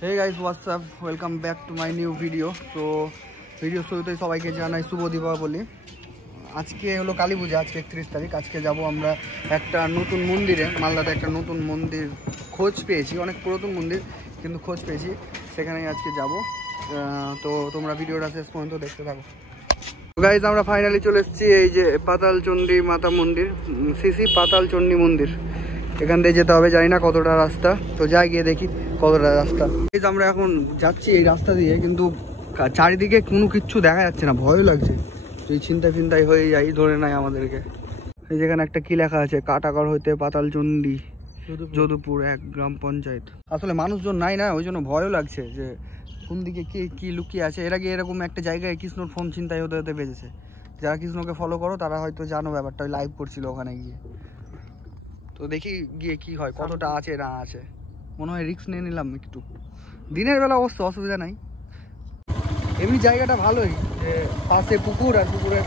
Hey guys, what's up? Welcome back to my new video. So video শুরুতেই সবাইকে জানাই শুভ দীপাবলি। আজকে হলো কালী পূজা, আজকে 31 তারিখ। আজকে যাব আমরা একটা নতুন মন্দিরে, মালদাতে একটা নতুন মন্দির খোঁজ পেয়েছি, অনেক পুরাতন মন্দির কিন্তু খোঁজ পেয়েছি, সেখানেই আজকে যাব। তো তোমরা ভিডিওটা শেষ পর্যন্ত দেখতে থাকো। গাইজ আমরা ফাইনালি চলে এসেছি এই যে পাতালচণ্ডী মাতা মন্দির, শ্রী পাতালচণ্ডী মন্দির। এখান থেকে যেতে হবে, জানি না কতটা রাস্তা, তো যাই গিয়ে দেখি কতটা রাস্তা। আমরা এখন যাচ্ছি এই রাস্তা দিয়ে, কিন্তু চারিদিকে কোনো কিচ্ছু দেখা যাচ্ছে না, ভয়ও লাগছে। তুই চিন্তা ফিন্তাই হয়ে যাই, ধরে নাই আমাদেরকে। এই যেখানে একটা কি লেখা আছে, কাটাগড় হইতে পাতালচণ্ডী যদুপুর 1 গ্রাম পঞ্চায়েত। আসলে মানুষজন নাই না, ওই জন্য ভয়ও লাগছে যে কোন দিকে কি লুকিয়ে আছে। এর আগে এরকম একটা জায়গায় কৃষ্ণর ফোন ছিনতাই হতে হতে বেজেছে। যারা কৃষ্ণকে ফলো করো তারা হয়তো জানো ব্যাপারটা, লাইভ করছিল ওখানে গিয়ে। তো দেখি গিয়ে কি হয়, কতটা আছে না আছে। মনে হয় রিস্ক নিয়ে নিলাম একটু। দিনের বেলা অবশ্য অসুবিধা নাই, এমনি জায়গাটা ভালোই, যে পাশে পুকুর আর পুকুরের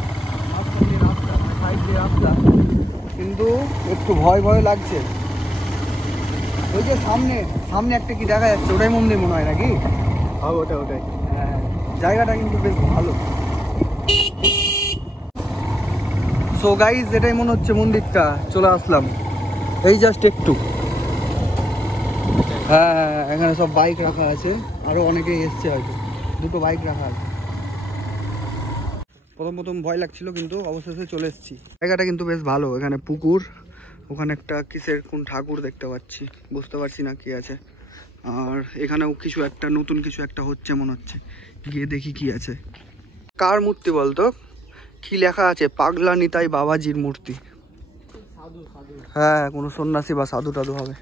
মাঝখানে রাস্তা, সাইড দিয়ে রাস্তা, কিন্তু একটু ভয় লাগছে। ওই যে সামনে একটা কি দেখা যাচ্ছে, ওটাই মন্দির মনে হয় নাকি? হ্যাঁ ওটাই। হ্যাঁ, জায়গাটা কিন্তু বেশ ভালো। সো গাইজ, এটাই মনে হচ্ছে মন্দিরটা, চলে আসলাম এই জাস্ট একটু। হ্যাঁ, এখানে সব বাইক রাখা আছে, আরো অনেকেই এসছে, হয়তো 2টো বাইক রাখা আছে। প্রথম ভয় লাগছিল, কিন্তু অবশেষে চলে এসেছি। জায়গাটা কিন্তু বেশ ভালো, এখানে পুকুর, ওখানে একটা কিসের কোন ঠাকুর দেখতে পাচ্ছি, বুঝতে পারছি না কি আছে। আর এখানেও কিছু একটা নতুন কিছু একটা হচ্ছে মনে হচ্ছে, গিয়ে দেখি কি আছে। কার মূর্তি বলতো? কি লেখা আছে? পাগলা নিতাই বাবাজির মূর্তি। হ্যাঁ, কোনো সন্ন্যাসী বা সাধু টাধু হবে।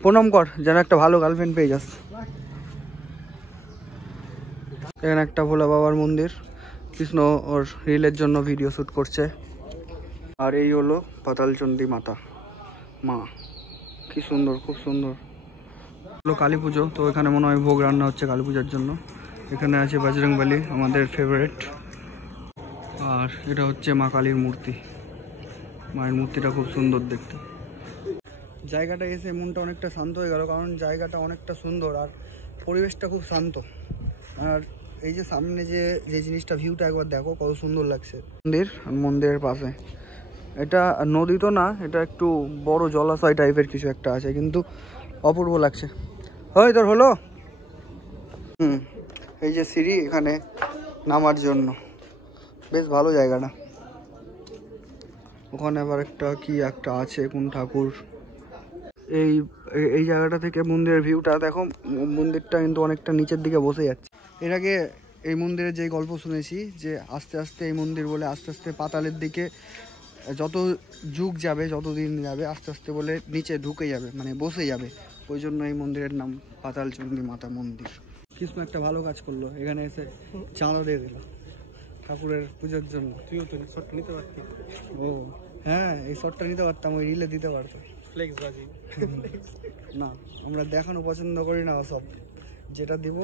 প্রণাম কর, যেন একটা ভালো গার্লফ্রেন্ড পেয়ে যাস। এখানে একটা ভোলা বাবার মন্দির, কৃষ্ণ ওর রিলের জন্য ভিডিও শ্যুট করছে। আর এই হলো পাতালচণ্ডী মাতা মা, কি সুন্দর, খুব সুন্দর। হলো কালী পুজো, তো এখানে মনে হয় ভোগ রান্না হচ্ছে কালী পূজার জন্য। এখানে আছে বজরংবলী, আমাদের ফেভারিট। আর এটা হচ্ছে মা কালীর মূর্তি, মায়ের মূর্তিটা খুব সুন্দর দেখতে। জায়গাটা এসে মনটা অনেকটা শান্ত হয়ে গেল, কারণ জায়গাটা অনেকটা সুন্দর আর পরিবেশটা খুব শান্ত। আর এই যে সামনে যে জিনিসটা, ভিউটা একবার দেখো কত সুন্দর লাগছে। মন্দিরের পাশে এটা নদী তো না, এটা একটু বড় জলাশয় টাইপের কিছু একটা আছে, কিন্তু অপূর্ব লাগছে। ওই তোর হলো এই যে সিঁড়ি, এখানে নামার জন্য বেশ ভালো জায়গাটা। ওখানে আবার একটা কি একটা আছে, কোন ঠাকুর। এই জায়গাটা থেকে মন্দিরের ভিউটা দেখো। মন্দিরটা কিন্তু অনেকটা নিচের দিকে বসে যাচ্ছে। এর আগে এই মন্দিরের যে গল্প শুনেছি, যে আস্তে আস্তে এই মন্দির বলে আস্তে আস্তে পাতালের দিকে যত যুগ যাবে, যত দিন যাবে, আস্তে আস্তে বলে নিচে ঢুকে যাবে, মানে বসে যাবে। ওই জন্য এই মন্দিরের নাম পাতালচণ্ডী মাতা মন্দির। কৃষ্ণ একটা ভালো কাজ করলো, এখানে এসে চাঁদও দিয়ে দিল ঠাকুরের পুজোর জন্য। তুইও তো শটটা নিতে পারতি। ও হ্যাঁ, এই শটটা নিতে পারতাম, ওই রিলে দিতে পারতো। ফ্লেক্সবাজি না, আমরা দেখানো পছন্দ করি না, সব যেটা দিব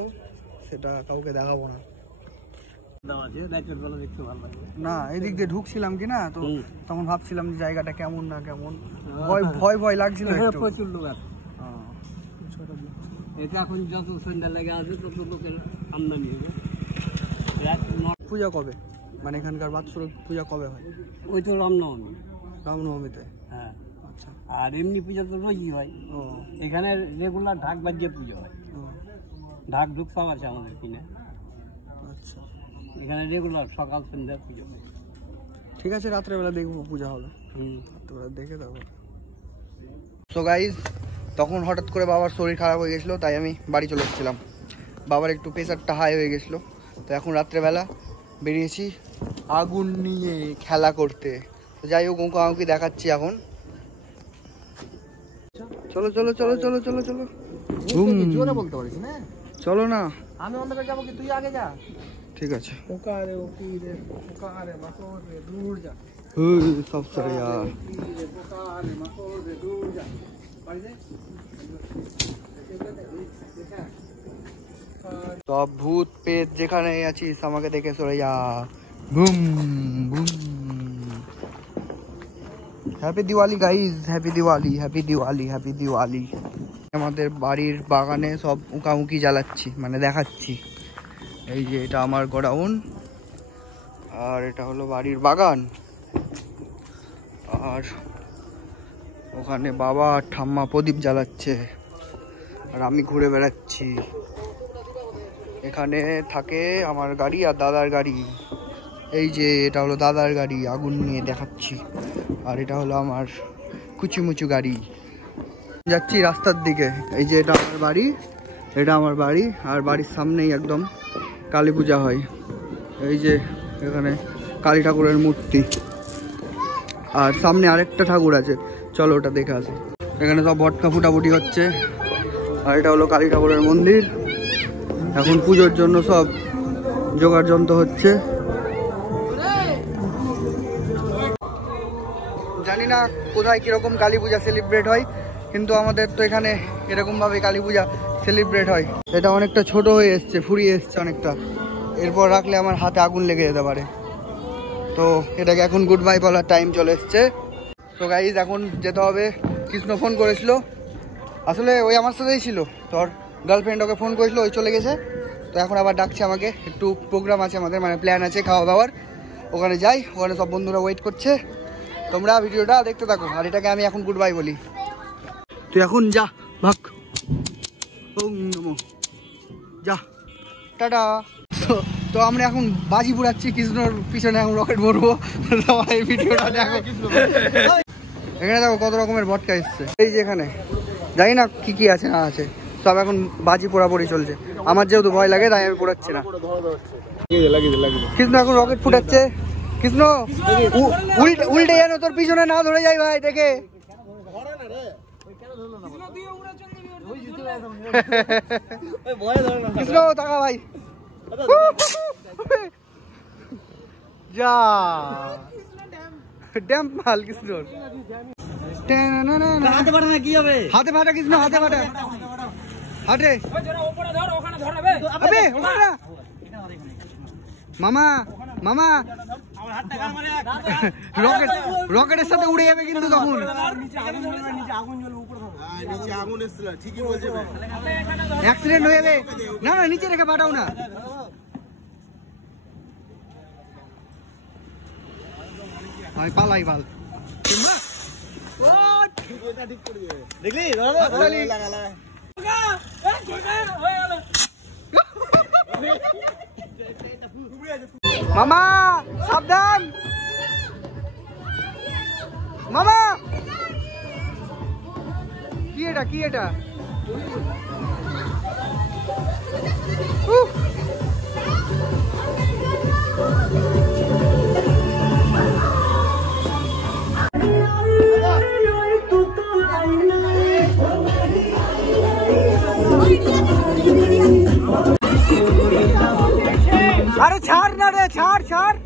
সেটা কাউকে দেখাবো না। না, এদিক দিয়ে ঢুকছিলাম কিনা, তো তখন ভাবছিলাম যে জায়গাটা কেমন না কেমন, ভয় লাগছিল। প্রচুর লোক আছে, এটা এখন যত সন্ধ্যা লেগে আছে তত লোকের আমদানি হবে। পূজা কবে, মানে এখানকার বাৎসরিক পূজা কবে হয়? ওই তো রামনবমীতে। হ্যাঁ আচ্ছা। আর এমনি পূজা তো রোজই হয়। ও, এখানে রেগুলার ঢাক বাজিয়ে পুজো হয়। ঢাক ঢুক সব আছে আমাদের কিনে। আচ্ছা, এখানে রেগুলার সকাল সন্ধ্যা পুজো হয়। ঠিক আছে, রাত্রেবেলা দেখবো পূজা হবে। রাত্রেবেলা দেখে দেবো। সো গাইজ, তখন হঠাৎ করে বাবার শরীর খারাপ হয়ে গেছিলো, তাই আমি বাড়ি চলে এসেছিলাম। বাবার একটু প্রেশারটা হাই হয়ে গেছিলো, তো এখন রাত্রেবেলা বেরিয়েছি আগুন নিয়ে খেলা করতে। তো যাই হোক, আমাকে দেখাচ্ছি এখন। চলো চলো চলো চলো চলো চলো, জোরে বলতে পারিস না? চলো না, আমি অন্ধকার যাবো কি, তুই আগে যা। ঠিক আছে। সব সরে সব ভূত পেট যেখানে আছিস আমাকে দেখে সরে যা। Boom boom. Happy Diwali guys, happy Diwali, happy Diwali, happy Diwali. আমাদের বাড়ির বাগানে সব উঁকাউঁকি জ্বালাচ্ছি, মানে দেখাচ্ছি। এই যে এটা আমার গোডাউন, আর এটা হলো বাড়ির বাগান। আর ওখানে বাবা আর ঠাম্মা প্রদীপ জ্বালাচ্ছে, আর আমি ঘুরে বেড়াচ্ছি। এখানে থাকে আমার গাড়ি আর দাদার গাড়ি। এই যে এটা হলো দাদার গাড়ি, আগুন নিয়ে দেখাচ্ছি। আর এটা হলো আমার কুচিমুচু গাড়ি। যাচ্ছি রাস্তার দিকে। এই যে এটা আমার বাড়ি, এটা আমার বাড়ি। আর বাড়ির সামনেই একদম কালী পূজা হয়। এই যে এখানে কালী ঠাকুরের মূর্তি, আর সামনে আরেকটা ঠাকুর আছে, চলো ওটা দেখে আসি। এখানে সব ভটকা ফুটাফুটি হচ্ছে। আর এটা হলো কালী ঠাকুরের মন্দির। এখন পুজোর জন্য সব জোগাড় যন্ত্র হচ্ছে। জানি না কোথায় কিরকম কালী পূজা সেলিব্রেট হয়, কিন্তু আমাদের তো এখানে এরকম ভাবে কালী পূজা সেলিব্রেট হয়। এটা অনেকটা ছোট হয়ে এসছে, ফুরিয়ে এসছে অনেকটা। এরপর রাখলে আমার হাতে আগুন লেগে যেতে পারে। তো এটাকে এখন গুড বাই বলার টাইম চলে এসছে। তো গাইজ এখন যেতে হবে। কৃষ্ণ ফোন করেছিল, আসলে ওই আমার সাথেই ছিল, তোর গার্লফ্রেন্ড ওকে ফোন করেছিল, ওই চলে গেছে। তো এখন আবার ডাকছে আমাকে, একটু প্রোগ্রাম আছে আমাদের, মানে প্ল্যান আছে খাওয়া দাওয়ার। ওখানে যাই, ওখানে সব বন্ধুরা ওয়েট করছে। তোমরা ভিডিওটা দেখতে থাকো, আর এটাকে আমি এখন গুড বাই বলি। তুই এখন যা, ভাগ, ওম নমো, যা, টাটা। তো আমরা এখন বাজি পুড়াচ্ছি, কৃষ্ণর পিছনে এখন রকেট ভরবো। এই ভিডিওটা দেখো। এখানে দেখো কত রকমের ভটকা এসছে। এই যে এখানে জানি না কি কি আছে না আছে, সব এখন বাজি পোড়াপড়ি চলছে। আমার যেহেতু ভয় লাগে তাই আমি পোড়াচ্ছি না। কৃষ্ণ এখন রকেট ফুটাচ্ছে। কৃষ্ণ উল্টে যেন তোর পিছনে না ধরে যাই ভাই, দেখে। কৃষ্ণ টাকা ভাই, যা ড্যাম্প মাল কৃষ্ণর। হাতে ফাটা কৃষ্ণ, হাতে ফাটা, হাটে মামা, মামা রকেটের সাথে উড়ে যাবে কিন্তু তখন। অ্যাক্সিডেন্ট হয়ে যাবে। না না, নিচে রেখে পাঠাও না। পালাই ভাল দেখলি মামা, সাবধান মামা। কি এটা, কি এটা? আরে ছাড় না রে, ছাড় ছাড়।